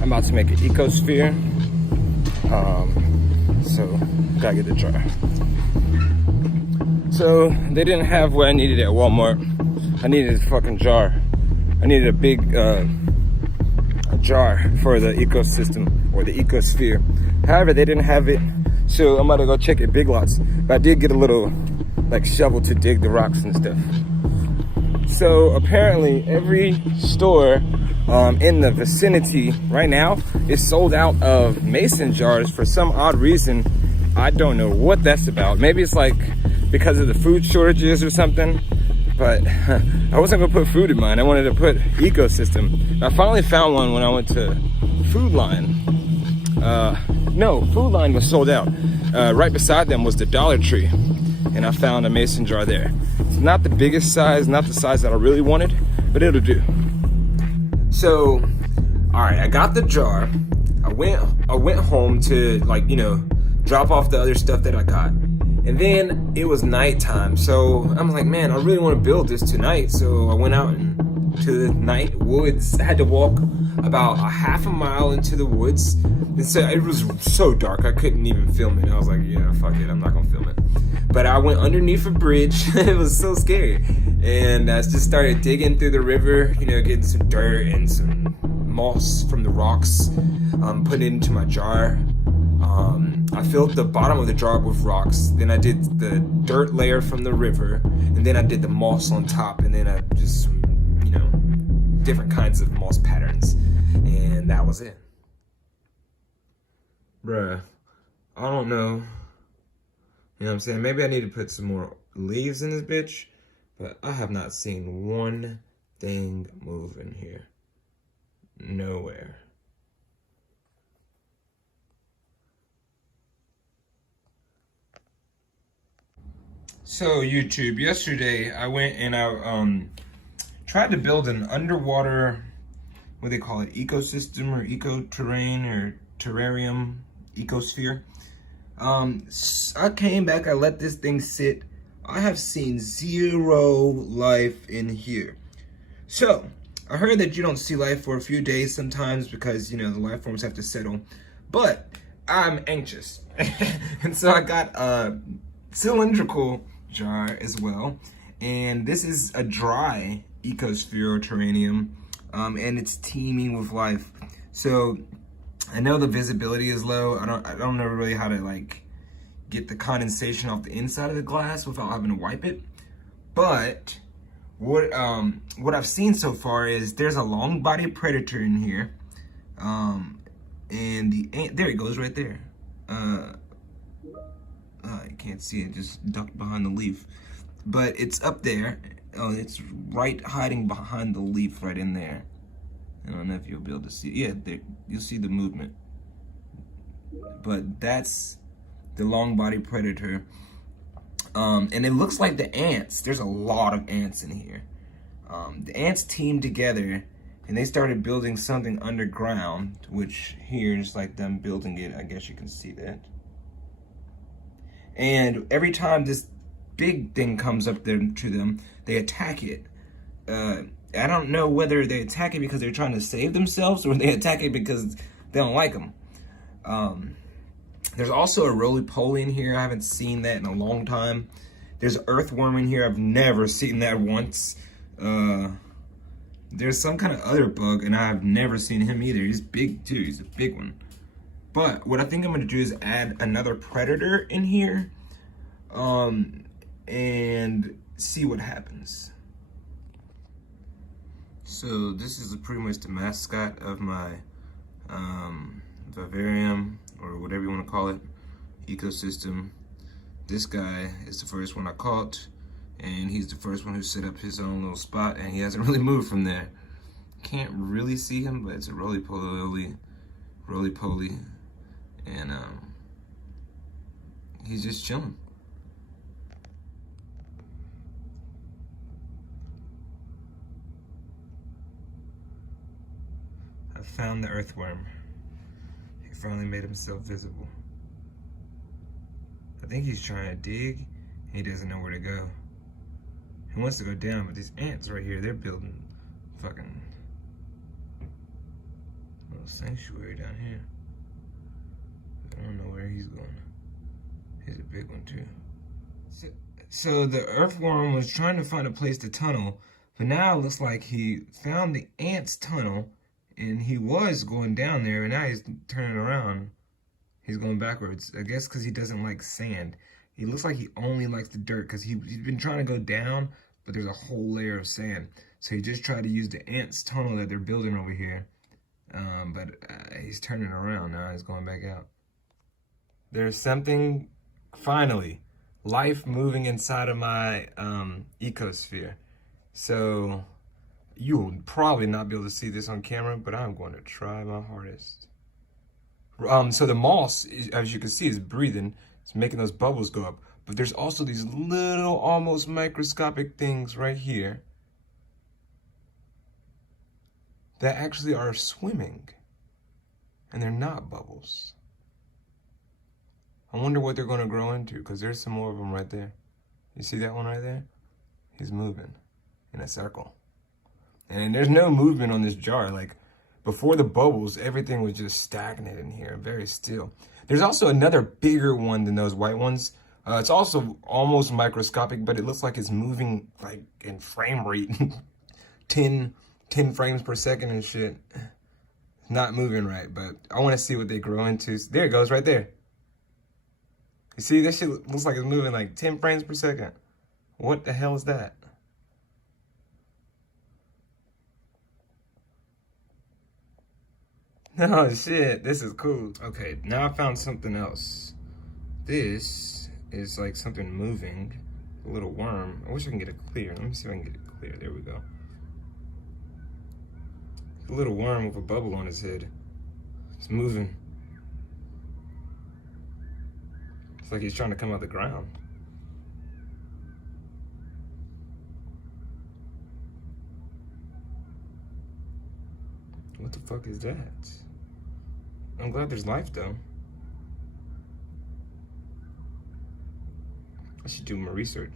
I'm about to make an Ecosphere. So gotta get the jar. So they didn't have what I needed at Walmart. I needed a fucking jar. I needed a big a jar for the ecosystem or the Ecosphere. However, they didn't have it, so I'm about to go check at Big Lots. But I did get a little like shovel to dig the rocks and stuff. So apparently every store in the vicinity right now is sold out of mason jars for some odd reason. I don't know what that's about. Maybe it's like because of the food shortages or something, but I wasn't gonna put food in mine. I wanted to put ecosystem. I finally found one when I went to Food Line. No, Food Line was sold out. Right beside them was the Dollar Tree, and I found a mason jar there. It's not the biggest size, not the size that I really wanted, but it'll do. So, all right, I got the jar. I went home to, like, you know, drop off the other stuff that I got. And then it was nighttime, so I'm like, man, I really want to build this tonight. So I went out to the night woods. I had to walk about a half a mile into the woods. And so it was so dark, I couldn't even film it. I was like, yeah, fuck it, I'm not gonna film it. But I went underneath a bridge. It was so scary. And I just started digging through the river, you know, getting some dirt and some moss from the rocks, putting it into my jar. I filled the bottom of the jar with rocks. Then I did the dirt layer from the river, and then I did the moss on top, and then I just, you know, different kinds of moss patterns, and that was it. Bruh, I don't know. You know what I'm saying? Maybe I need to put some more leaves in this bitch, but I have not seen one thing move in here. Nowhere. So YouTube, yesterday I went and I tried to build an underwater, what do they call it, ecosystem or eco-terrain or terrarium, ecosphere. I came back, I let this thing sit. I have seen zero life in here. So, I heard that you don't see life for a few days sometimes because, you know, the life forms have to settle. But I'm anxious. And so I got a cylindrical jar as well. And this is a dry ecosphere or terrarium. And it's teeming with life. So I know the visibility is low. I don't know really how to like get the condensation off the inside of the glass without having to wipe it. But what I've seen so far is there's a long body predator in here. And the ant, there it goes right there. You can't see it, just ducked behind the leaf. But it's up there. Oh, it's right hiding behind the leaf right in there. I don't know if you'll be able to see. Yeah, there, you'll see the movement. But that's the long body predator. And it looks like the ants. There's a lot of ants in here. The ants teamed together and they started building something underground, which here is like them building it. I guess you can see that. And every time this big thing comes up there to them, they attack it. I don't know whether they attack it because they're trying to save themselves or they attack it because they don't like them. There's also a roly-poly in here. I haven't seen that in a long time. There's an earthworm in here. I've never seen that once. There's some kind of other bug, and I've never seen him either. He's big too. He's a big one. But what I think I'm gonna do is add another predator in here, and see what happens. So this is pretty much the mascot of my vivarium, or whatever you want to call it, ecosystem. This guy is the first one I caught, and he's the first one who set up his own little spot, and he hasn't really moved from there. Can't really see him, but it's a roly-poly, and he's just chilling. I found the earthworm. He finally made himself visible. I think he's trying to dig. He doesn't know where to go. He wants to go down, but these ants right here, they're building fucking little sanctuary down here. I don't know where he's going. Here's a big one too. So the earthworm was trying to find a place to tunnel, but now it looks like he found the ant's tunnel, and he was going down there, and now he's turning around. He's going backwards. I guess because he doesn't like sand. He looks like he only likes the dirt because he's been trying to go down, but there's a whole layer of sand. So he just tried to use the ant's tunnel that they're building over here. But he's turning around now. He's going back out. There's something, finally, life moving inside of my ecosphere. So you will probably not be able to see this on camera, but I'm going to try my hardest. So the moss, as you can see, is breathing. It's making those bubbles go up. But there's also these little, almost microscopic things right here that actually are swimming. And they're not bubbles. I wonder what they're going to grow into, because there's some more of them right there. You see that one right there? He's moving in a circle. And there's no movement on this jar. Like, before the bubbles, everything was just stagnant in here, very still. There's also another bigger one than those white ones. It's also almost microscopic, but it looks like it's moving like in frame rate. 10 frames per second and shit. Not moving right, but I want to see what they grow into. There it goes, right there. You see, this shit looks like it's moving like 10 frames per second. What the hell is that? Oh shit, this is cool. Okay, now I found something else. This is like something moving. A little worm. I wish I can get it clear. Let me see if I can get it clear. There we go. A little worm with a bubble on his head. It's moving. It's like he's trying to come out of the ground. What the fuck is that? I'm glad there's life though. I should do more research.